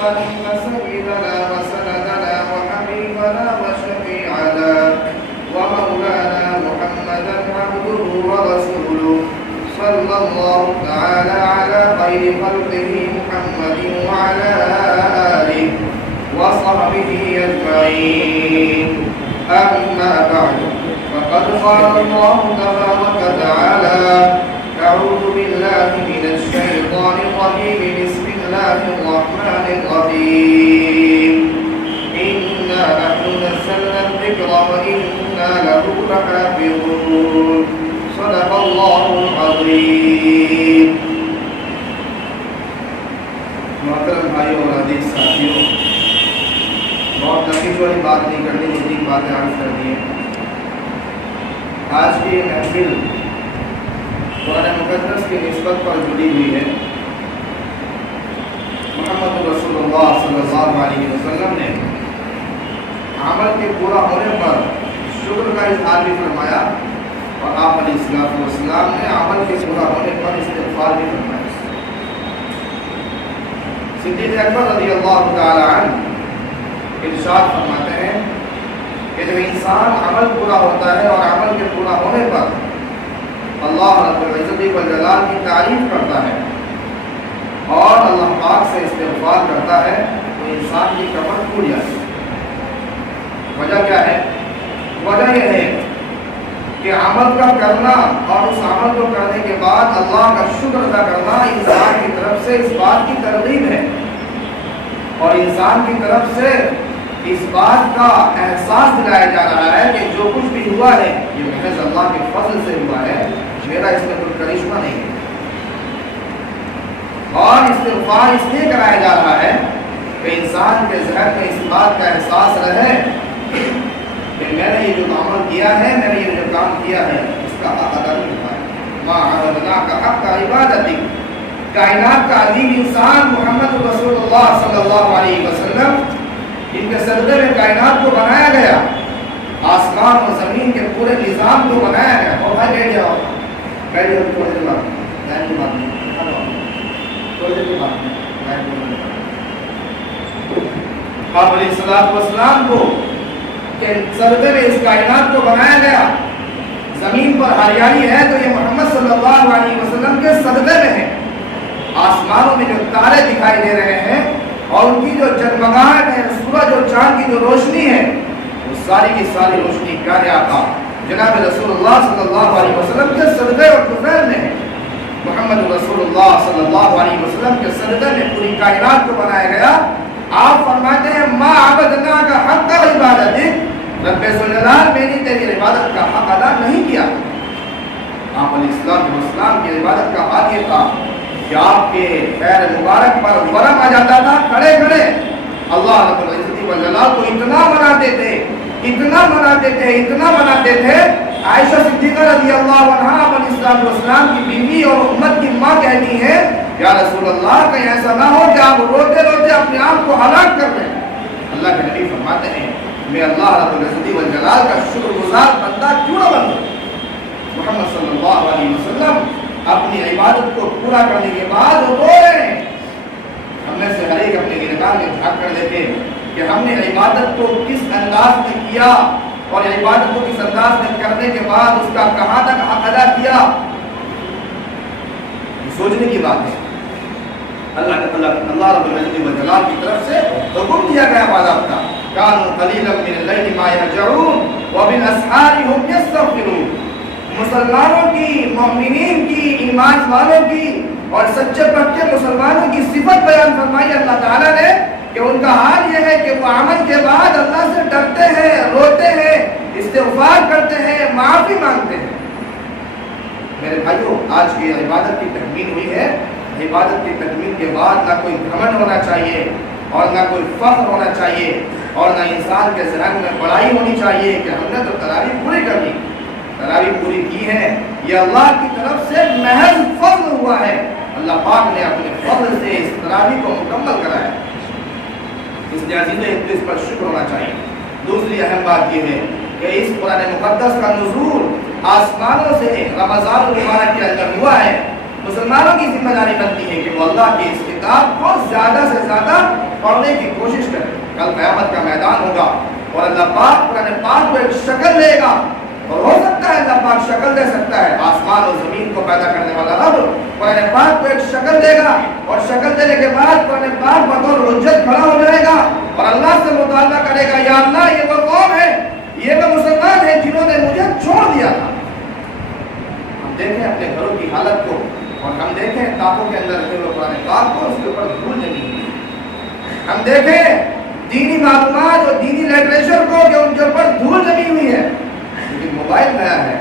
أن سيدنا وسندنا وحبيبنا وشفيعنا ومولانا محمدا عبده ورسوله صلى الله تعالى على خير خلقه محمد وعلى آله وصحبه أجمعين. أما بعد، فقد قال الله تبارك وتعالى: أعوذ بالله من الشيطان الرجيم. بسم الله الرحمن الرحيم. إنا نحن نزلنا الذكر وإنا له لحافظون. صدق الله العظيم. محترم بھائیوں اور عزیز ساتھیوں، بہت لمبی چوڑی بات نہیں کرنی، دو تین باتیں عرض کرنی ہیں. آج کی محفل قرآن مقدس کی نسبت پر جڑی ہوئی ہے. محمد رسول اللہ صلی اللہ علیہ وسلم نے عمل کے پورا ہونے پر شکر کا اظہار بھی فرمایا، اور آپ علیہ السلام نے عمل کے پورا ہونے پر استغفار بھی فرمایا. صدیق اکبر رضی اللہ تعالی عنہ ارشاد فرماتے ہیں کہ جب انسان عمل پورا ہوتا ہے اور عمل کے پورا ہونے پر اللہ رب العزت والجلال کی تعریف کرتا ہے اور اللہ پاک سے استغفار کرتا ہے تو انسان کی کمر ٹوٹ جاتی ہے. وجہ کیا ہے؟ وجہ یہ ہے کہ عمل کا کرنا اور اس عمل کو کرنے کے بعد اللہ کا شکر ادا کرنا انسان کی طرف سے اس بات کی ترغیب ہے، اور انسان کی طرف سے اس بات کا احساس دلایا جا رہا ہے کہ جو کچھ بھی ہوا ہے یہ محض اللہ کے فضل سے ہوا ہے، میرا اس میں کوئی کرشمہ نہیں ہے. اور استغفار اس لیے کرایا جا رہا ہے کہ انسان کے ذہن میں اس بات کا احساس رہے کہ میں نے یہ جو عمل کیا ہے، میں نے یہ جو کام کیا ہے، اس کا حق ادا نہیں ہوا ہے. ما عبدناک حق عبادتی. کائنات کا عظیم انسان محمد رسول اللہ صلی اللہ علیہ وسلم، ان کے سجدے میں کائنات کو بنایا گیا، آسمان اور زمین کے پورے نظام کو بنایا گیا. اور بھائی بیٹھ جاؤ، بیٹھ جاؤ، تھوڑی دیر بعد لائن کی بات نہیں، تھوڑی دیر کی بات نہیں، لائن کی بات نہیں. آپ علیہ السلام کو کہ سجدے میں اس کائنات کو بنایا گیا. زمین پر ہریالی ہے تو یہ محمد صلی اللہ علیہ وسلم کے سجدے میں ہے. آسمانوں میں جو تارے دکھائی دے رہے ہیں اور ان کی جو جگمگاہٹ ہے، سورج اور چاند کی جو روشنی ہے، وہ ساری کی ساری روشنی پیارے آقا جناب رسول اللہ صلی اللہ علیہ وسلم کے سجدے اور طفیل میں ہے. محمد رسول اللہ صلی اللہ علیہ وسلم کے سجدے میں پوری کائنات کو بنایا گیا. آپ فرماتے ہیں ما عبدناک حق عبادتک، رب ذوالجلال میں نے تیری عبادت کا حق ادا نہیں کیا. آپ علیہ السلام کی عبادت کا حال یہ تھا کہ آپ کے خیر مبارک پر ورم آ جاتا تھا، کھڑے کھڑے اللہ رب العزت والجلال کو اتنا مناتے تھے، اتنا مناتے تھے، اتنا مناتے تھے. عائشہ صدیقہ رضی اللہ عنہا علیہ السلام کی بیوی اور امت کی ماں کہتی ہیں یا رسول اللہ کہیں ایسا نہ ہو کہ آپ روتے روتے اپنے آپ کو ہلاک کر دیں. اللہ کے نبی فرماتے ہیں میں اللہ رب العزت والجلال کا شکر گزار بندہ کیوں نہ بنوں. محمد صلی اللہ علیہ وسلم اپنی عبادت کو پورا کرنے کے بعد رو رہے ہیں. ہم میں سے ہر ایک اپنے نگاہ میں جھانک کر دیکھے کہ ہم نے عبادت کو کس انداز میں کیا اور عبادت کو کس انداز میں کرنے کے بعد اس کا کہاں تک حق ادا کیا. سوچنے کی بات ہے. اللہ رب العزت والجلال کی طرف سے حکم دیا گیا عبادت کا کانوا قلیلا من اللیل ما یہجعون وبالاسحار هم یستغفرون. مسلمانوں کی، مومنین کی، ایمان والوں کی اور سچے پکے مسلمانوں کی صفت بیان فرمائی اللہ تعالیٰ نے کہ ان کا حال یہ ہے کہ وہ عمل کے بعد اللہ سے ڈرتے ہیں، روتے ہیں، استغفار کرتے ہیں، معافی مانگتے ہیں. میرے بھائیوں، آج کی عبادت کی تکمیل ہوئی ہے. عبادت کی تکمیل کے بعد نہ کوئی گھمنڈ ہونا چاہیے اور نہ کوئی فخر ہونا چاہیے اور نہ انسان کے ذہن میں بڑائی ہونی چاہیے کہ ہم نے تو تراویح پوری کر لی. تراویح پوری کی ہے یہ اللہ کی طرف سے محض فضل ہوا ہے. اللہ پاک نے اپنے فضل سے اس تراویح کو مکمل کرایا. اس لیے عزیزِ اس پر شکر ہونا چاہیے. دوسری اہم بات یہ ہے کہ اس قرآن مقدس کا نزول آسمانوں سے رمضان المبارک کے اندر ہوا ہے. مسلمانوں کی ذمہ داری بنتی ہے کہ وہ اللہ کی اس کتاب کو زیادہ سے زیادہ پڑھنے کی کوشش کریں. کل قیامت کا میدان ہوگا اور اللہ پاک قرآن پاک کو ایک شکل دے گا, اور ہو سکتا ہے اللہ پاک شکل دے سکتا ہے. آسمان اور زمین کو پیدا کرنے والا رب قرآن پاک کو ایک شکل دے گا, اور شکل دینے کے بعد قرآن پاک بطور حجت کھڑا ہو جائے گا اور اللہ سے مطالبہ کرے گا, یا اللہ یہ وہ قوم ہے, یہ وہ مسلمان ہیں جنہوں نے مجھے چھوڑ دیا تھا. ہم دیکھیں اپنے گھروں کی حالت کو, اور ہم دیکھیں تاپوں کے اندر رکھے ہوئے قرآن پاک کو, اس کے اوپر دھول جمی ہوئی. ہم دیکھیں دینی معلومات اور دینی لٹریچر کو کہ ان کے اوپر دھول جمی ہوئی ہے. لیکن موبائل نیا ہے,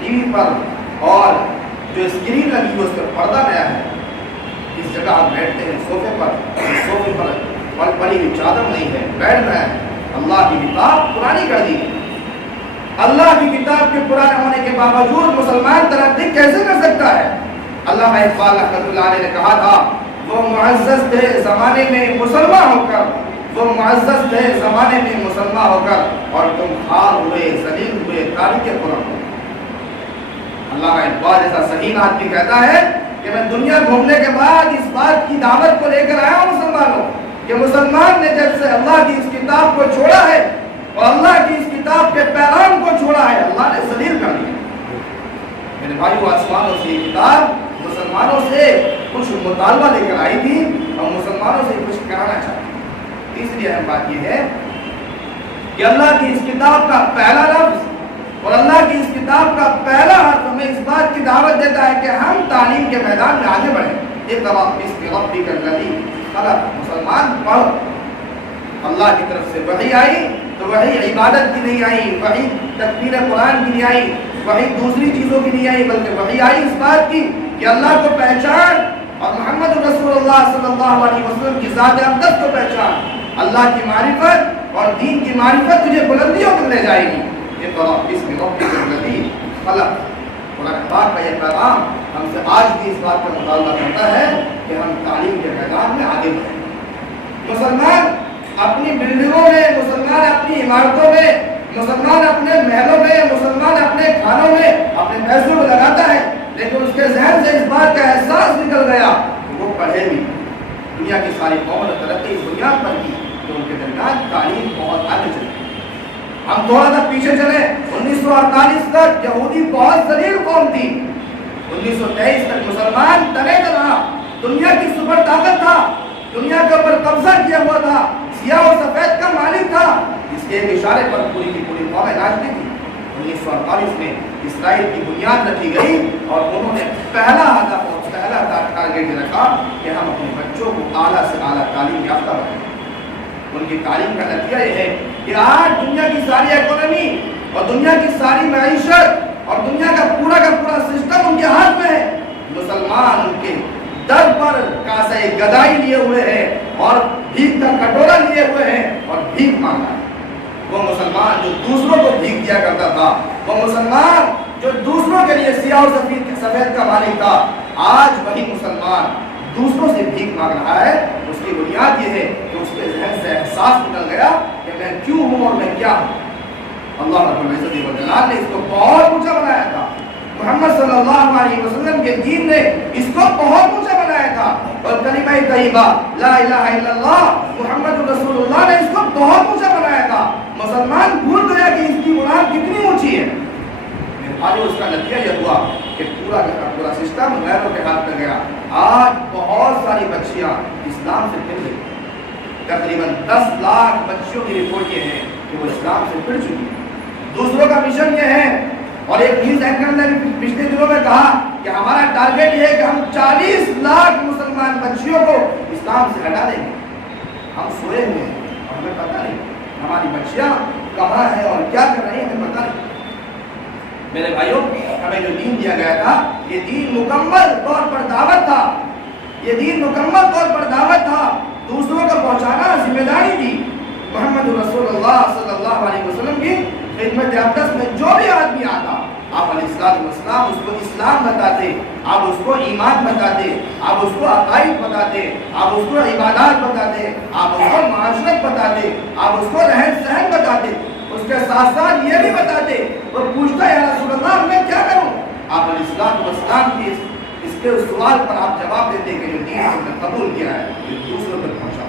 ٹی وی پر اور جو اسکرین لگی ہے اس پر پردہ نیا ہے. اس جگہ آپ بیٹھتے ہیں صوفے پر پڑی ہوئی چادر نہیں ہے, بیٹھ رہے ہیں. اللہ کی کتاب پرانی کر دی. اللہ کی کتاب کے پرانے ہونے کے باوجود مسلمان ترقی کیسے کر سکتا ہے؟ علامہ اقبال رحمۃ اللہ علیہ نے کہا تھا, وہ معزز تھے زمانے میں مسلمان ہو کر, وہ معزز تھے زمانے میں مسلمان ہو کر, اور تم خار ہوئے ذلیل ہوئے تاریخ قرآن. علامہ اقبال ایسا صحیح آدمی کہتا ہے کہ میں دنیا گھومنے کے بعد اس بات کی دعوت کو لے کر آیا ہوں مسلمانوں کہ مسلمان نے جب سے اللہ کی اس کتاب کو چھوڑا ہے اور اللہ کی اس کتاب کے پیغام کو چھوڑا ہے, اللہ نے ذلیل کر دیا. میرے بھائیو, آسمانوں سے یہ کتاب مسلمانوں سے کچھ مطالبہ لے کر آئی تھی, اور مسلمانوں سے کچھ کرانا چاہتی. تیسری اہم بات یہ ہے کہ اللہ کی اس کتاب کا پہلا لفظ اور اللہ کی اس کتاب کا پہلا حرف ہمیں اس بات کی دعوت دیتا ہے کہ ہم تعلیم کے میدان میں آگے بڑھیں. اقرأ باسم ربک الذی خلق, مسلمان پڑھ. اللہ کی طرف سے وحی آئی تو وحی عبادت کی نہیں آئی, وحی تکبیر قرآن کی نہیں آئی, وحی دوسری چیزوں کی نہیں آئی, بلکہ وحی آئی اس بات کی کہ اللہ کو پہچان اور محمد رسول اللہ صلی اللہ علیہ وسلم کی ذات اقدس کو پہچان. اللہ کی معرفت اور دین کی معرفت تجھے بلندیوں تک لے جائے گی. اقرأ باسم ربک الذی خلق. قرآن پاک کا یہ پیغام ہم سے آج بھی اس بات کا مطالبہ کرتا ہے کہ ہم تعلیم کے میدان میں آگے بڑھیں. مسلمان اپنی بلڈنگوں میں, مسلمان اپنی عمارتوں میں, مسلمان اپنے محلوں میں, مسلمان اپنے کھانوں میں اپنے پیسوں کو لگاتا ہے, لیکن اس کے ذہن سے اس بات کا احساس نکل گیا کہ وہ پڑھے بھی. دنیا کی ساری قوموں نے ترقی اس بنیاد پر کی تو ان کے درمیان تعلیم بہت آگے چلی. ہم تھوڑا سا پیچھے چلے, 1948 تک یہودی بہت ذلیل قوم تھی. 1923 تک مسلمان تنے رہا, دنیا کی سپر طاقت تھا, دنیا کے اوپر قبضہ کیا ہوا تھا, سیاہ اور سفید کا مالک تھا. اس کے ایک اشارے پر پوری کی پوری قومیں ناچتی تھی. 1948 میں اسرائیل کی بنیاد رکھی گئی اور انہوں نے پہلا ہدف اور پہلا ٹارگیٹ رکھا کہ ہم اپنے بچوں کو اعلیٰ سے اعلیٰ تعلیم یافتہ بنائیں. ان کی تعلیم کا نتیجہ یہ ہے کہ آج دنیا کی ساری اکانومی اور دنیا کی ساری معیشت اور دنیا کا پورا سسٹم ان کے ہاتھ میں ہے. مسلمان ان کے در پر کاسے گدائی لیے ہوئے ہیں اور بھیک کا کٹورا لیے ہوئے ہیں اور بھیک مانگا ہے. وہ مسلمان جو دوسروں کو بھیک دیا کرتا تھا, وہ مسلمان جو دوسروں کے لیے سیاہ اور سفید کا مالک تھا, آج وہی مسلمان دوسروں سے بھیک مانگ رہا ہے. اس کی بنیاد یہ ہے کہ اس کے ذہن سے احساس نکل گیا کہ میں کیوں ہوں اور میں کیا ہوں. اللہ رب العزت و جلال نے اس کو بہت اونچا بنایا تھا. محمد صلی اللہ علیہ وسلم کے دین نے اس کو بہت اونچا بنایا تھا, اور کلمہ طیبہ لا الہ الا اللہ محمد رسول اللہ نے اس کو بہت اونچا بنایا تھا. مسلمان بھول گیا کہ اس کی بنیاد کتنی اونچی ہے. آج اس کا نتیجہ یہ ہوا کہ پورا سسٹم غیروں کے ہاتھ میں گیا. آج بہت ساری بچیاں اسلام سے پھر گئی. تقریباً 10 لاکھ بچیوں کی رپورٹ یہ ہے کہ وہ اسلام سے پھر چکی. دوسروں کا مشن یہ ہے, اور ایک نیوز اینکر نے پچھلے دنوں میں کہا کہ ہمارا ٹارگیٹ یہ ہے کہ ہم 40 لاکھ مسلمان بچیوں کو اسلام سے ہٹا دیں گے. ہم سوئے ہوئے ہیں اور ہمیں پتہ نہیں ہماری بچیاں کہاں ہیں اور کیا کر رہی ہیں, ہمیں پتہ نہیں. میرے بھائیوں, ہمیں جو دین دیا گیا تھا یہ دین مکمل طور پر دعوت تھا. یہ دین مکمل طور پر دعوت تھا, دوسروں کو پہنچانا ذمہ داری تھی. محمد رسول اللہ صلی اللہ علیہ وسلم کی خدمت اقدس میں جو بھی آدمی آتا, آپ علیہ السلام اس کو اسلام بتاتے, آپ اس کو ایمان بتاتے, آپ اس کو عقائد بتاتے, آپ اس کو عبادات بتاتے, آپ اس کو معاشرت بتاتے, آپ اس کو رہن سہن بتاتے. اس کے ساتھ ساتھ یہ بھی بتاتے, وہ پوچھتا ہے یا رسول اللہ میں کیا کروں. آپ علیہ السلام کی اس کے سوال پر آپ جواب دیتے کہ جو دین ہم نے قبول کیا ہے یہ دوسروں تک پہنچاؤ.